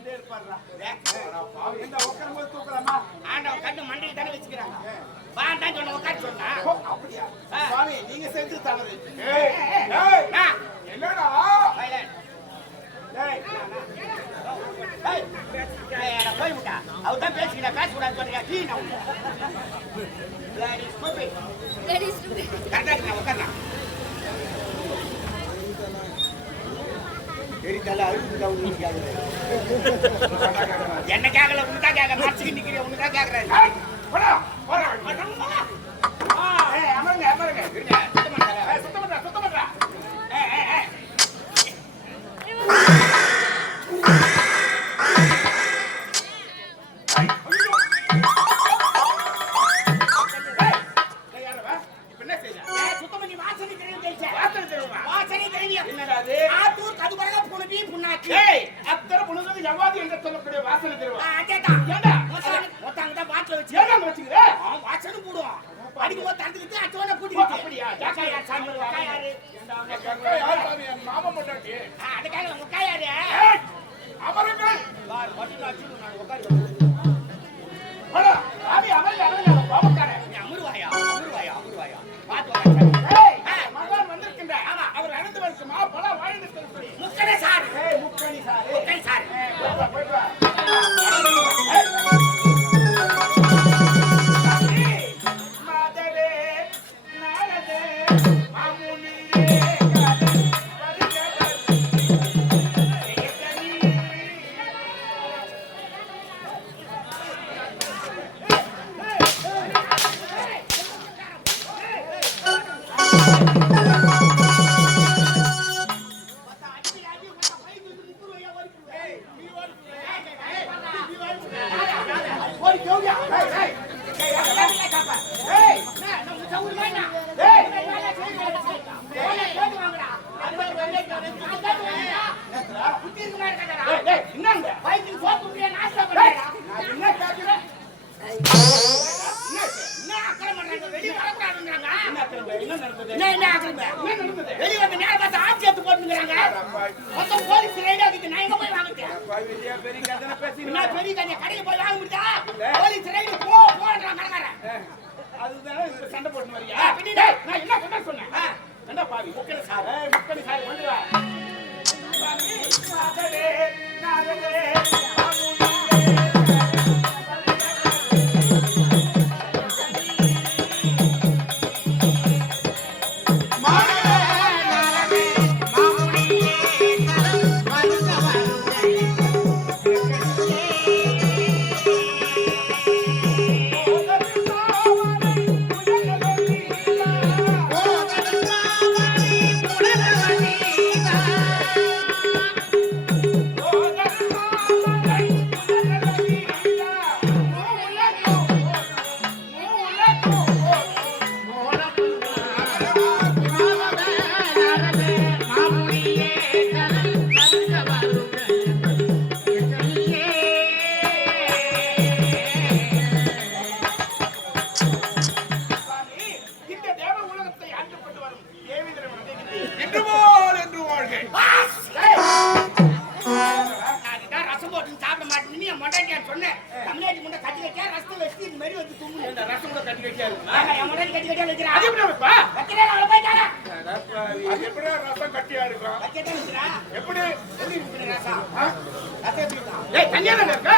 பண்ணிட்டே இருப்பாருடா இந்த கண்ணு மண்டையில் தானே வச்சுக்கிறாங்க வாண்டா சொன்ன உட்கார சொன்னா நீங்க செஞ்சு தவறு என்னடா போய் விட்டா அவர் தான் பேசிக்கிட்டா பேசக்கூடாது என்ன கேட்கல உனக்கா கேட்க மறைச்சுக்கு நிக்கிறேன் உனக்கா மொத்தம் போலீஸ் ரைடு ஆகுது. நான் எங்க போய்? பாவிலியா பெரிய கதனை பேசி என்ன பெரிய கடையில போய் வாங்க? இல்ல. போலீஸ் ரைடு போ, போன்றான் கடைக்காரன். அதுதான் இப்ப சண்டை போட்டு வரியா. நான் என்ன சொன்ன சொன்னேன். என்ன பாவி முக்கணி சார் ஏய் முக்கணி சார் வந்து வா சாமி, ரசம் கூட கட்டி வைக்காது ஆமா, என் மொண்டாட்டி கட்டி கட்டியா வைக்கிறா. அது எப்படி வைப்பா? வைக்கிறேன், அவளை போய் தரேன். அது எப்படி ரசம் கட்டியா இருக்கும் வைக்கிறா. எப்படி எப்படி ரசம்? ரசம் எப்படி ஏய் தண்ணியா இருக்கா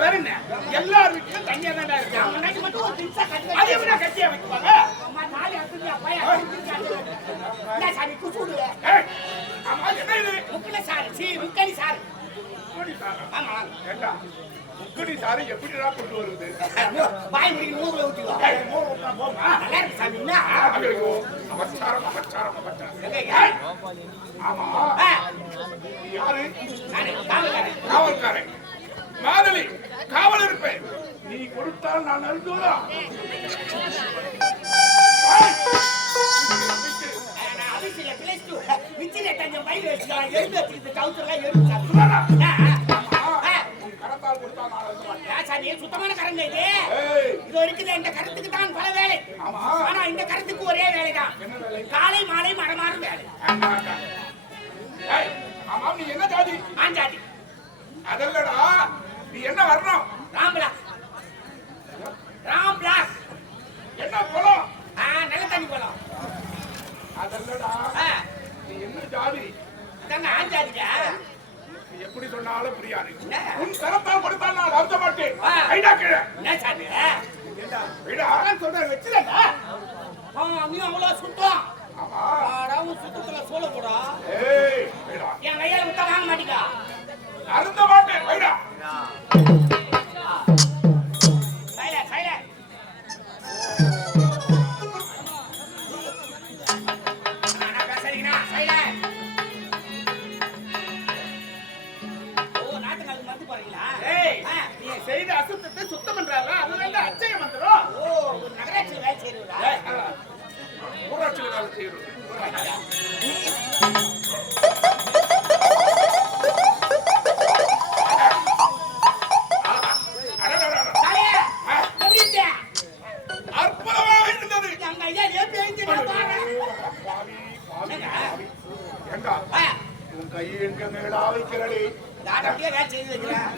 வேற என்ன எல்லார் வீட்லயும் தண்ணியா இருக்கு மட்டும் ஒரு கட்டி அது எப்படி கட்டியா அம்மா, நாலு என்ன சாமி, விடுவே. என்ன இது சீ, முக்கணி சாரு. முக்கடி சாரை எப்படிடா கொண்டு வருது வாய் முடிக்க மூக்குல ஆமா காவல்காரன். மாதலி காவல் இருப்பேன் நீ கொடுத்தால் நான் அருந்துவதா ஆ, ஆ, ஆ. கடத்தால் கொடுத்தால் நான் அருந்த மாட்டேன் ஏன் சாமி, சுத்தமான கரங்க இது? இது இருக்குது இந்த கருத்துக்கு தான் பல வேலை. ஆனா இந்த கருத்துக்கு ஒரே வேலை? காலை மாலை மரமாறும் வேலை. ஆமா நீ என்ன ஜாதி? ஆஞ்சாதி அதல்லடா நீ என்ன வரணும்? அதாங்க ஆஞ்சாதிங்க. நீ எப்படி சொன்னாலும் புரியாது? உன் தரத்தால் கொடுத்தால் நான் அர்த்தம் மாட்டேன். ஐடா கீழே. என்ன சாமி? ஐடா. சொல்றேன் வச்சிடா அவன் நீ அவ்வளோ சுத்தம். சுத்தத்துல சொல்லக்கூடா ஏய் ஐடா. என் கையில முத்தம் வாங்க மாட்டீங்க அருந்த மாட்டேன் ஐடா.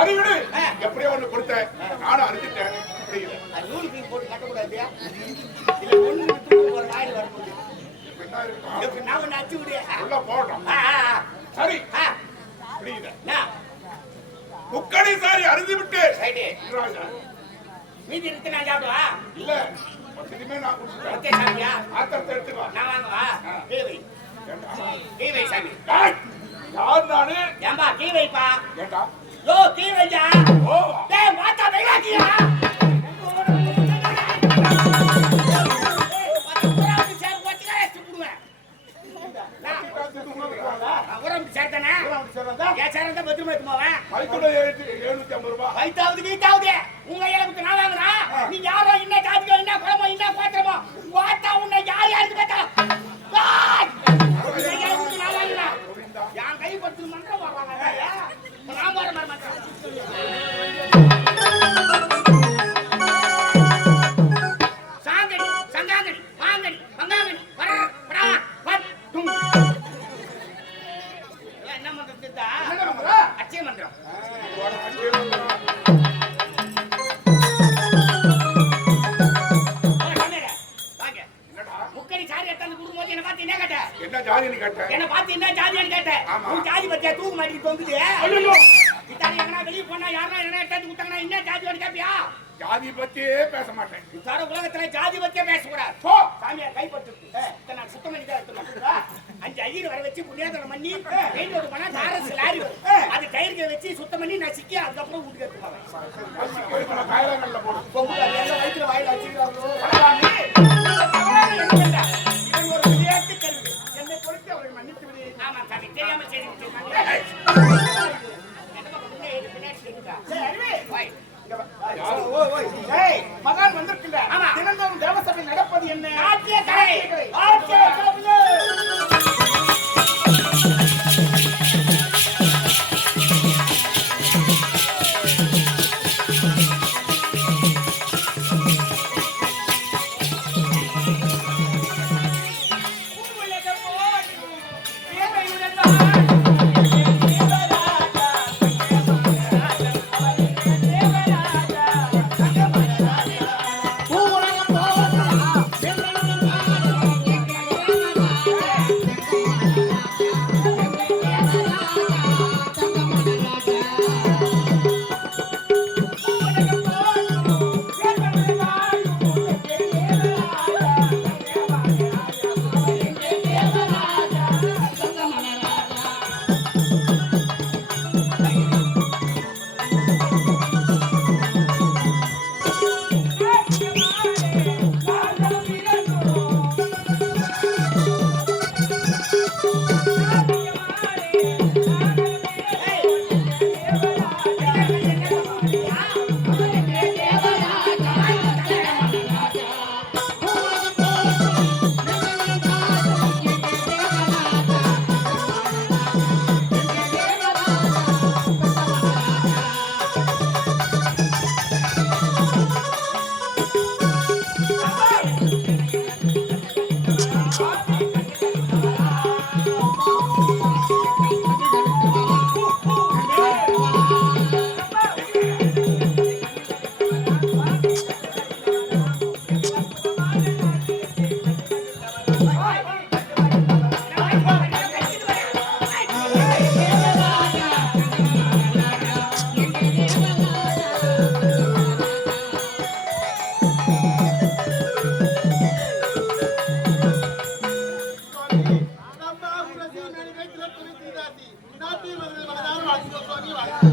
ஆ. எப்படியோ ஒண்ணு கொடுத்தேன் நானும் அறிஞ்சிட்டேன் புரியுது அது நூலு பீ போட்டு கட்டக்கூடாது. இல்ல ஒண்ணு விட்டு ஒரு வாயில் வரும்போது. நான் ஒண்ணு அடிச்சு விடு. உள்ள போடுறோம். சரி புரியுது? முக்கடி சாரி அறிந்து விட்டு மீதி இருக்கு நான் சாப்பிடுவா? இல்ல மொத்தத்தையுமே நான் குடிச்சிட்டேன்? ஆத்திரத்தை எடுத்துக்கோ நான் வாங்கவா? கீ வை. ஏண்டா? கீ வை சாமி. யார் நானு ஏம்பா, கீ வைப்பா. ஏண்டா யோ, கீ வையா. ஓ டேய், பத்திரமா வயித்தாவது வீட்டாவது உங்க இலவுக்கு நான் வாங்குறா நீ யாரோ என்ன ஜாதிக்கோ என்ன குளமோ என்ன கோத்திரமோ வாத்தா உன்னை யார் யாருக்கு பார்த்தா பார்த்து என்ன கேட்ட? என்ன ஜாதின்னு என்னை பார்த்து என்ன ஜாதியான்னு கேட்ட? உன் ஜாதி பத்தியா தூக்கு மாட்டிட்டு தொங்குது? ஐயோ இத்தாலி எங்கனா வெளிய போனா யாருனா என்ன எடுத்தாந்து கொடுத்தாங்கன்னா என்ன ஜாதியான்னு கேட்பியா? ஜாதி பத்தியே பேச மாட்டேன் உலகத்துல ஜாதி பத்தியே. போ சாமியார் கைப்பற்றுது. இத்தனை நாள் சுத்தம் பண்ணி தான். அஞ்சு ஐயர் வர வச்சு புண்ணியாதனம் பண்ணி மெயின் ரோடு போனா தாரஸ் லாரி வரும். அது கயிறுகளை வச்சு சுத்தம் பண்ணி நசுக்கி அதுக்கப்புறம் வீட்டுக்கு எடுத்து வாயில வச்சுக்கிறாங்களோ.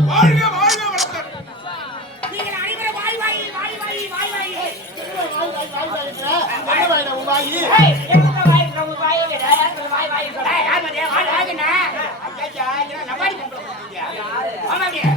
வாழ்க வாழ்க வளர்த்தர் நீங்கள் அனைவரும் வாய் வாய் வாய் வாய் வாய் வாய் வாய் வாய் வாய் வாய் என்கிற? என்ன வாயிடா வாய் வாய் வாய் வாய் வாய்